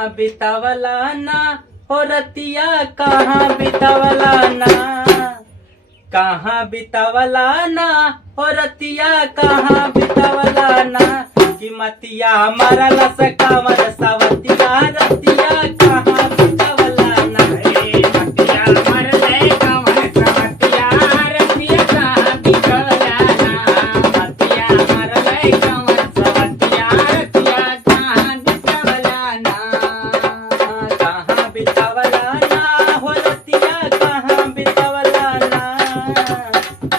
कहाँ बितावला ना हो रतिया, कहाँ बितावला ना, कहाँ बितावला ना हो रतिया, कहाँ बितावला ना, कि मतिया हमारा लसकावर सवतिया रतिया, कहाँ बितावला ना, मतिया मर ले कंवर सवतिया रतिया कहाँ बितावला ना, मतिया मर ले कंवर सवतिया रतिया कहाँ बितावला ना, कहाँ बितावला ना हो रतिया, कहाँ बितावला ना,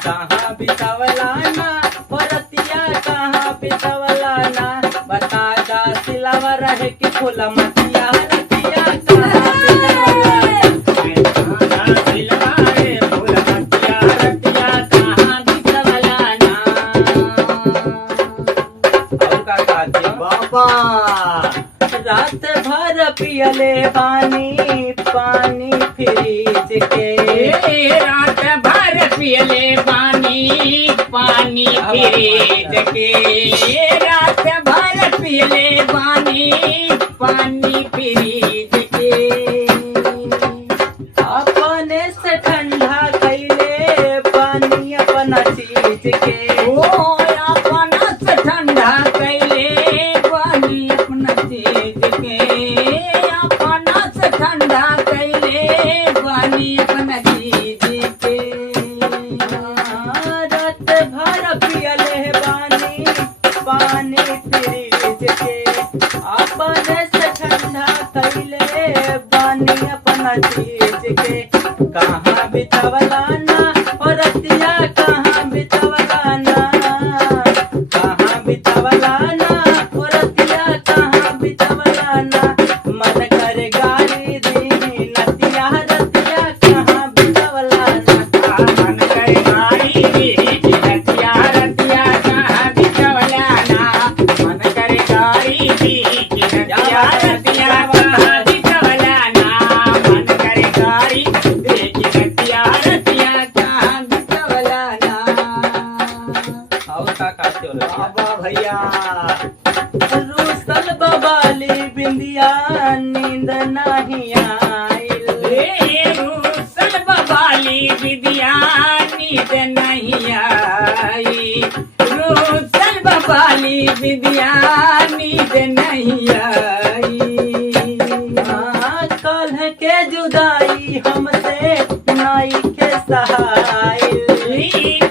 कहाँ बितावला ना हो रतिया, कहाँ बितावला ना, बता दा सिलावा रहे कि फूला मतिया रतिया, कहाँ बितावला ना, सिलवारे फूल मतिया रतिया कहाँ बितावला ना। और का कहती बाबा रात भर पियले पानी पानी फ्रिज के, रात भर पियले पानी पानी फ्रिज के, रात भर पियले पानी पानी फ्रिज के, अपने से ठंडा कैले पानी अपना चीज के, ओ अपना से ठंडा कैले पानी अपना चीज के, अपना से ठंडा कैले पानी अपना चीज के। रात भर पियले पानी पानी फ्रिज के, अपने से ठंडा कैले पानी अपना चीज के, कहाँ बितावला ना और रतिया, कहाँ बितावला ना, कहाँ बितावला ना और रतिया, कहाँ बितावला ना, मन करे गाली दी नतिया रतिया, कहाँ बितावला ना, मन करे गाड़ी दी रतिया रतिया कहाँ बितावला ना, मन करे गाड़ी दी रतिया रतिया कहाँ बितावला ना, मन करे गाड़ी दी रतिया रतिया कहाँ बितावला ना। और का कहते हो रतिया? बाबा भैया रूसल बबाली बिंदिया नींद नहीं आइल, रूसल बबाली विद्या नींद नहीं आई, रूसल बबाली विद्या नींद नहीं आई। कल के जुदाई हमसे नाई के सहाइल,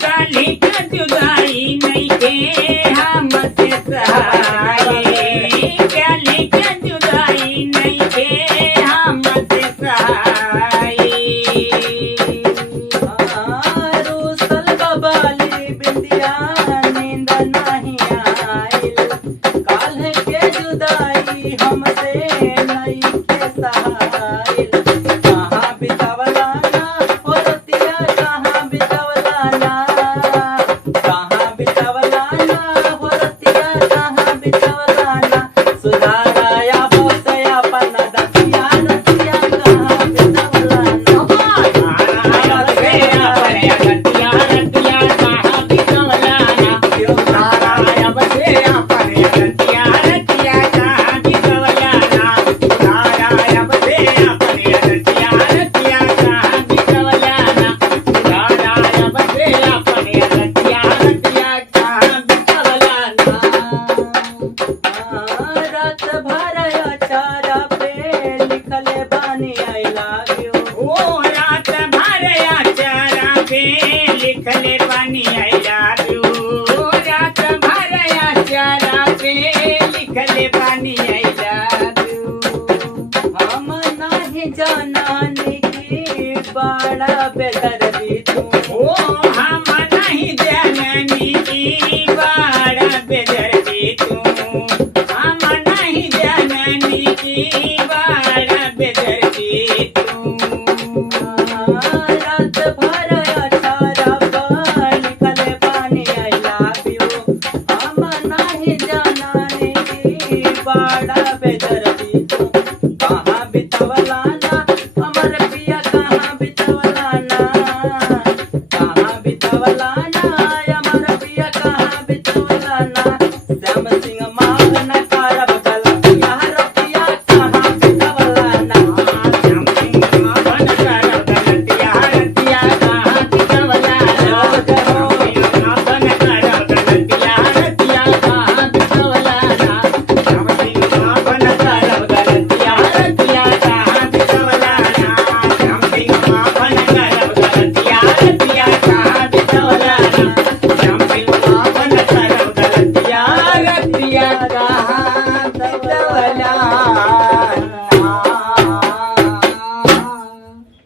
काली का जुदाई नहीं के हमसे सहाय, काली का जुदाई नहीं के हमसे सहाय। रूसल बबाली बिंदिया नींद नहीं आइल, कल के जुदाई हमसे नाई के सहाइल, कहाँ बितावला ना हो रतिया, कहाँ बितावला ना, कहाँ बितावला ना हो रतिया, कहाँ बितावला ना, सुधाराया बोसया अपना दतिया रतिया, कहाँ बितावला ना, रात भर अचारा पे लिखले बानी आई लव यू, ओ रात भर आचारा पे लिखले पानी आई लव यू, रात भर आचारा पे लिखले पानी आई लव यू। हम नहीं जाना की बड़ा बेदर्दी तू, ओ हम नहीं जाननी की बड़ा बेदर्दी तू, हम नहीं जाननी की बड़ा बेदर्दी तू। रात भर अचारा पे लिखले बानी आई लव यू, हम नहीं जाना की बड़ा बेदर्दी